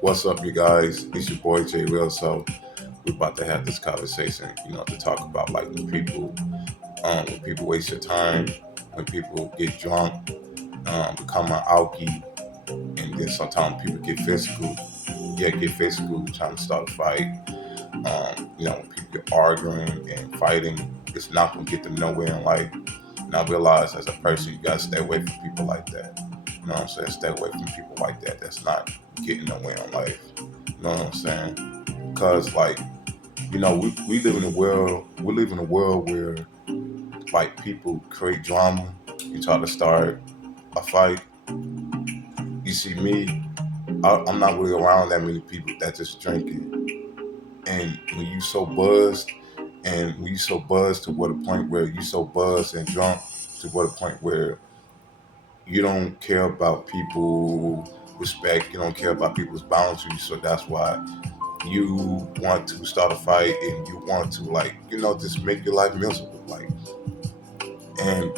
What's up, you guys? It's your boy Jay Will. So we're about to have this conversation, to talk about like when people waste your time, when people get drunk, become an alkie, and then sometimes people get physical. Yeah, get physical, trying to start a fight. When people get arguing and fighting, it's not gonna get them nowhere in life. And I realize as a person, you gotta stay away from people like that. You know what I'm saying? Stay away from people like that. That's not getting nowhere in life. You know what I'm saying? Because we live in a world. We live in a world where like people create drama. You try to start a fight. You see me. I'm not really around that many people that just drinking. And when you so buzzed, and when you so buzzed to what a point where you so buzzed and drunk to what a point where you don't care about people respect, you don't care about people's boundaries. So that's why you want to start a fight and you want to just make your life miserable. And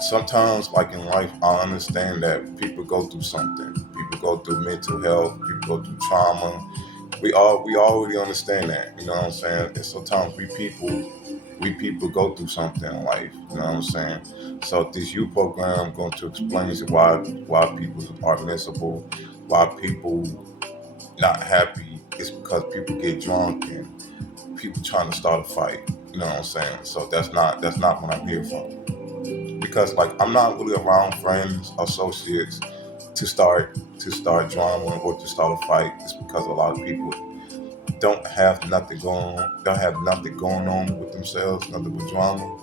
sometimes in life I understand that people go through something. People go through mental health, people go through trauma. We already understand that, you know what I'm saying? And sometimes we people go through something in life, you know what I'm saying? So this youth program going to explain to why people are miserable, why people not happy. It's because people get drunk and people trying to start a fight. You know what I'm saying? So that's not what I'm here for. Because I'm not really around friends, associates to start drama or to start a fight. It's because a lot of people don't have nothing going on with themselves, nothing but drama.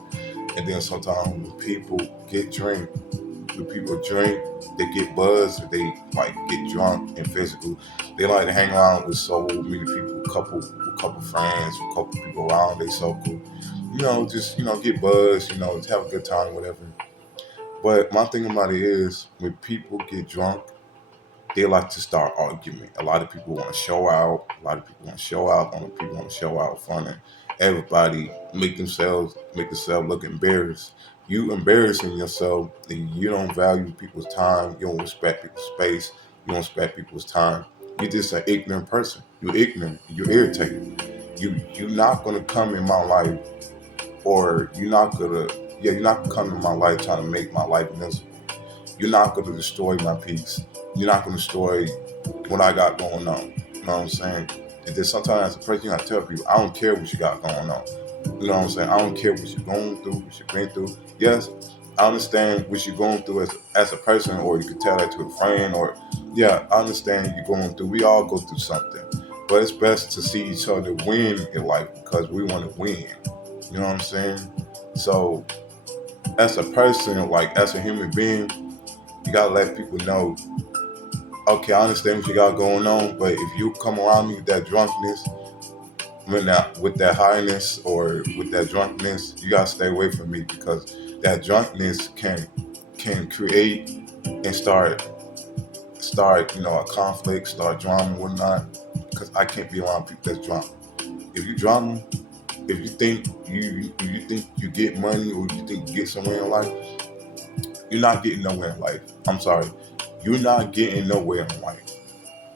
And then sometimes when people drink, they get buzzed, they get drunk and physical. They like to hang around with so many people, couple friends, a couple people around they circle. Just get buzzed, just have a good time, whatever. But my thing about it is when people get drunk, they like to start arguing. A lot of people want to show out. A lot of people want to show out. A lot of people want to show out in front of everybody, make themselves look embarrassed. You embarrassing yourself, and you don't value people's time. You don't respect people's space. You don't respect people's time. You're just an ignorant person. You're ignorant. You're irritated. You're not gonna come in my life, or you're not gonna come in my life trying to make my life miserable. You're not gonna destroy my peace. You're not gonna destroy what I got going on. You know what I'm saying? And then sometimes as a person, I tell people, I don't care what you got going on. You know what I'm saying? I don't care what you're going through, what you've been through. Yes, I understand what you're going through as a person, or you could tell that to a friend, or yeah, I understand you're going through. We all go through something. But it's best to see each other win in life because we want to win. You know what I'm saying? So as a person, as a human being, you gotta let people know, okay, I understand what you got going on, but if you come around me with that drunkenness, with that highness or with that drunkenness, you gotta stay away from me because that drunkenness can create and start a conflict, start drama and whatnot. Because I can't be around people that's drunk. If you drama, if you think you get money or you think you get somewhere in life, you're not getting nowhere in life. I'm sorry, you're not getting nowhere in life.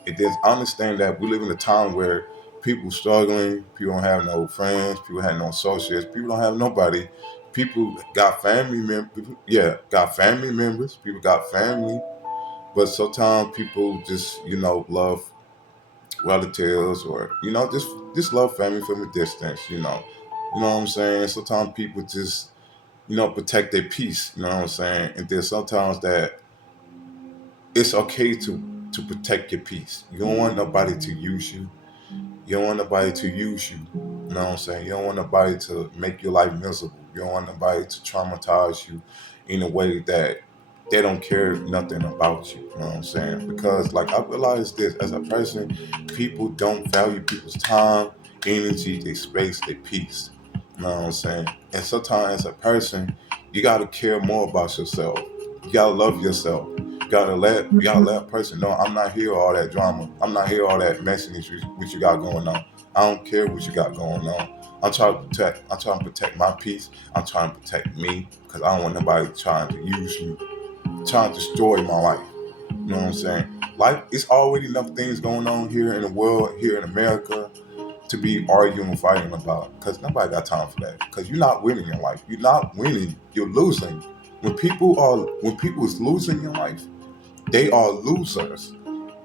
I understand that we live in a time where people struggling, people don't have no friends, people have no associates, people don't have nobody. People got family members, yeah, got family members, people got family, but sometimes people just, love relatives or, just love family from a distance, You know what I'm saying? Sometimes people just, protect their peace, you know what I'm saying? And there's sometimes that it's okay to protect your peace. You don't want nobody to use you. You don't want nobody to use you. You know what I'm saying? You don't want nobody to make your life miserable. You don't want nobody to traumatize you in a way that they don't care nothing about you. You know what I'm saying? Because I realized this as a person, people don't value people's time, energy, their space, their peace. You know what I'm saying? And sometimes as a person, you gotta care more about yourself. You gotta love yourself. You gotta let a person know I'm not here all that drama. I'm not here all that messiness what you got going on. I don't care what you got going on. I'm trying to protect my peace. I'm trying to protect me because I don't want nobody trying to use you, trying to destroy my life. You know what I'm saying? Life, it's already enough things going on here in the world, here in America, to be arguing and fighting about. Because nobody got time for that. Because you're not winning in life. You're not winning. You're losing. When people is losing in life, they are losers.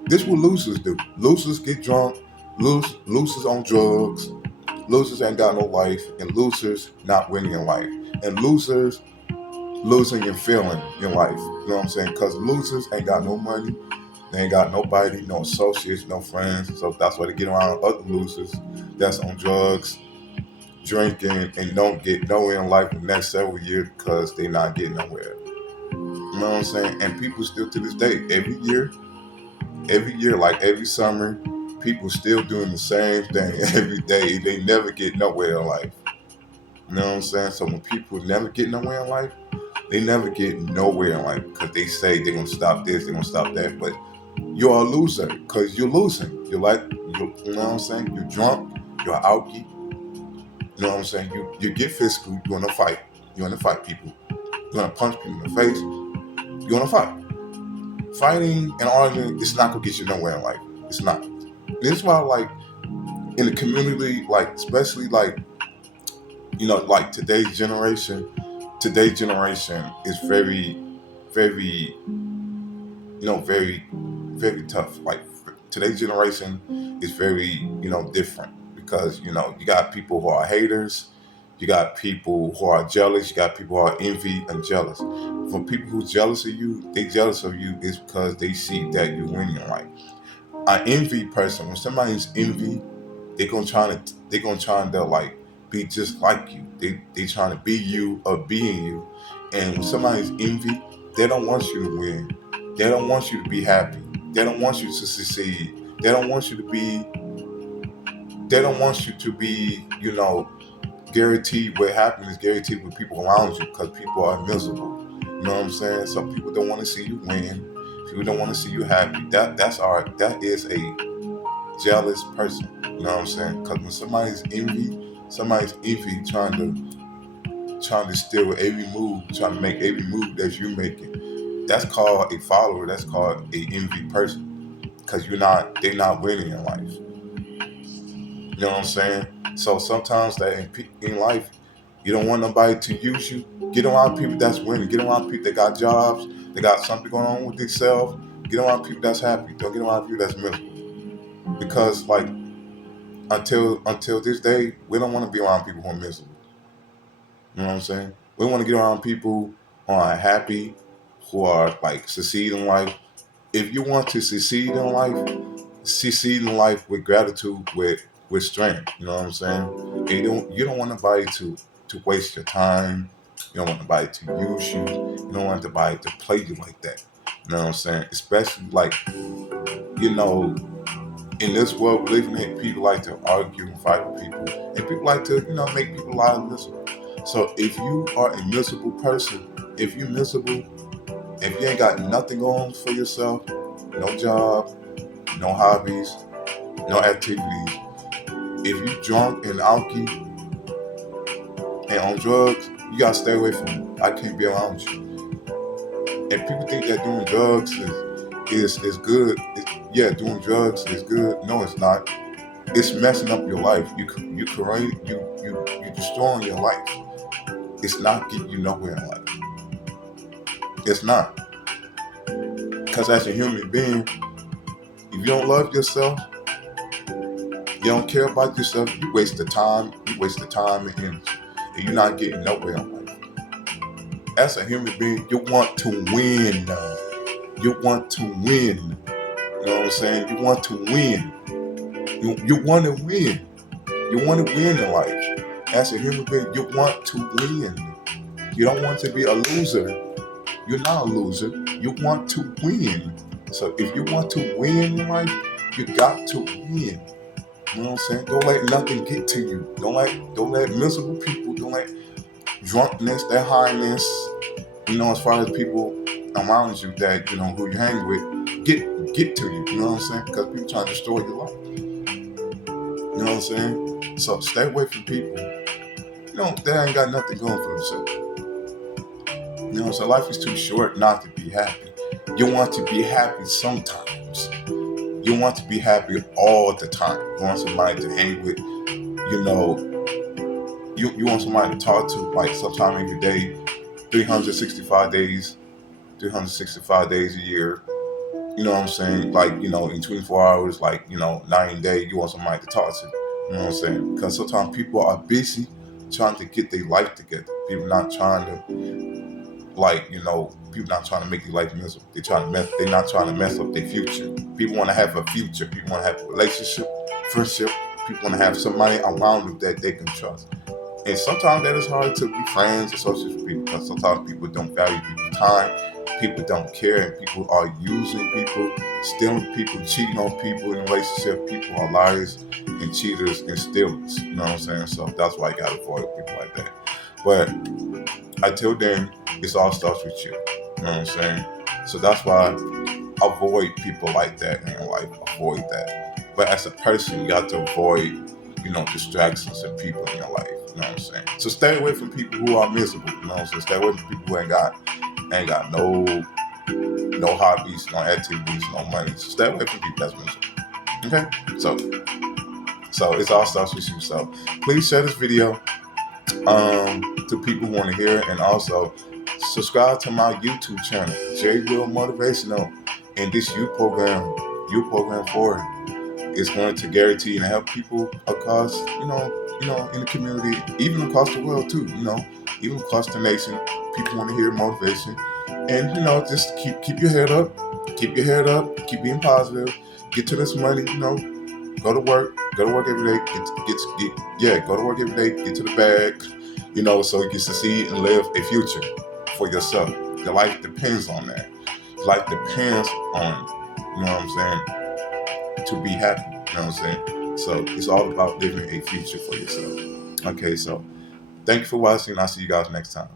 This is what losers do. Losers get drunk. Losers on drugs. Losers ain't got no life, and losers not winning in life, and losers losing and failing in life. You know what I'm saying? Because losers ain't got no money, they ain't got nobody, no associates, no friends. So that's why they get around other losers that's on drugs, drinking, and don't get nowhere in life in the next several years because they not getting nowhere. You know what I'm saying? And people still to this day, every year, like every summer, people still doing the same thing every day. They never get nowhere in life. You know what I'm saying? So when people never get nowhere in life, they never get nowhere in life because they say they're gonna stop this, they're gonna stop that, but you're a loser because you're losing. You know what I'm saying? You're drunk, you're alky. You know what I'm saying? You get physical. You want to fight. You want to fight people. You want to punch people in the face. You want to fight. Fighting and arguing, it's not gonna get you nowhere in life. It's not. This is why, like in the community, like especially like like today's generation is very, very, very, very tough. Like today's generation is very, different because, you got people who are haters, you got people who are jealous, you got people who are envy and jealous. For people who jealous of you, they jealous of you is because they see that you're winning in life. An envy person, when somebody's envy, they're gonna try to like be just like you. They trying to be you or being you. And when somebody's envy, they don't want you to win. They don't want you to be happy. They don't want you to succeed. They don't want you to be. They don't want you to be. Guaranteed with happiness, guaranteed with people around you, because people are miserable. You know what I'm saying? Some people don't want to see you win. People don't want to see you happy. That is a jealous person. You know what I'm saying? Because when somebody's envy trying to steal every move, trying to make every move that you're making. That's called a follower. That's called a envy person. Because they're not winning in life. You know what I'm saying? So sometimes that in life, you don't want nobody to use you. Get around people that's winning. Get around people that got jobs. They got something going on with themselves. Get around people that's happy. Don't get around people that's miserable. Because like until this day, we don't want to be around people who are miserable. You know what I'm saying? We want to get around people who are happy, who are like succeed in life. If you want to succeed in life with gratitude, with strength. You know what I'm saying? And you don't want nobody to waste your time. You don't want nobody to use you. You don't want nobody to play you like that. You know what I'm saying? Especially like, in this world we live in, people like to argue and fight with people. And people like to, make people lie miserable. So if you are a miserable person, if you're miserable, if you ain't got nothing going for yourself, no job, no hobbies, no activities, if you drunk and alky and on drugs, you gotta stay away from me. I can't be around you. And people think that doing drugs is good. Yeah, doing drugs is good. No, it's not. It's messing up your life. You destroying your life. It's not getting you nowhere in life. It's not. Because as a human being, if you don't love yourself, you don't care about yourself, you waste the time and energy. And you're not getting nowhere in life. As a human being, you want to win. You want to win. You know what I'm saying? You want to win. You want to win. You want to win in life. As a human being, you want to win. You don't want to be a loser. You're not a loser. You want to win. So if you want to win in life, you got to win. You know what I'm saying? Don't let nothing get to you. Don't let miserable people, don't let drunkenness, that highness, as far as people around you that, who you hang with, get to you. You know what I'm saying? Because people trying to destroy your life. You know what I'm saying? So stay away from people. They ain't got nothing going for themselves. So life is too short not to be happy. You want to be happy sometimes. You want to be happy all the time. You want somebody to hang with, you know, you want somebody to talk to like sometime every day, 365 days, 365 days a year. You know what I'm saying? Like, in 24 hours, like, 9 days, you want somebody to talk to. You know what I'm saying? Because sometimes people are busy trying to get their life together. People not trying to, like, people not trying to make their life miserable. They're not trying to mess up their future. People want to have a future. People want to have a relationship, friendship. People want to have somebody around them that they can trust. And sometimes that is hard to be friends, associates with people, because sometimes people don't value people's time, people don't care, and people are using people, stealing people, cheating on people in a relationship. People are liars and cheaters and stealers. You know what I'm saying? So that's why I gotta avoid people like that. But until then, it's all starts with you. You know what I'm saying? So that's why avoid people like that in your life. Avoid that. But as a person, you got to avoid, distractions and people in your life. You know what I'm saying? So stay away from people who are miserable. You know what I'm saying? Stay away from people who ain't got no hobbies, no activities, no money. So stay away from people that's miserable. Okay? So it's all starts with you. So please share this video to people who want to hear it, and also subscribe to my YouTube channel, J Will Motivational. And this youth program 4, is going to guarantee and help people across, in the community, even across the world too. Even across the nation, people want to hear motivation, and just keep your head up, keep being positive, get to this money. Go to work every day, go to work every day, get to the bag, so you can succeed and live a future for yourself. Your life depends on that. Life depends on, you know what I'm saying, to be happy. You know what I'm saying? So it's all about living a future for yourself. Okay, so thank you for watching, and I'll see you guys next time.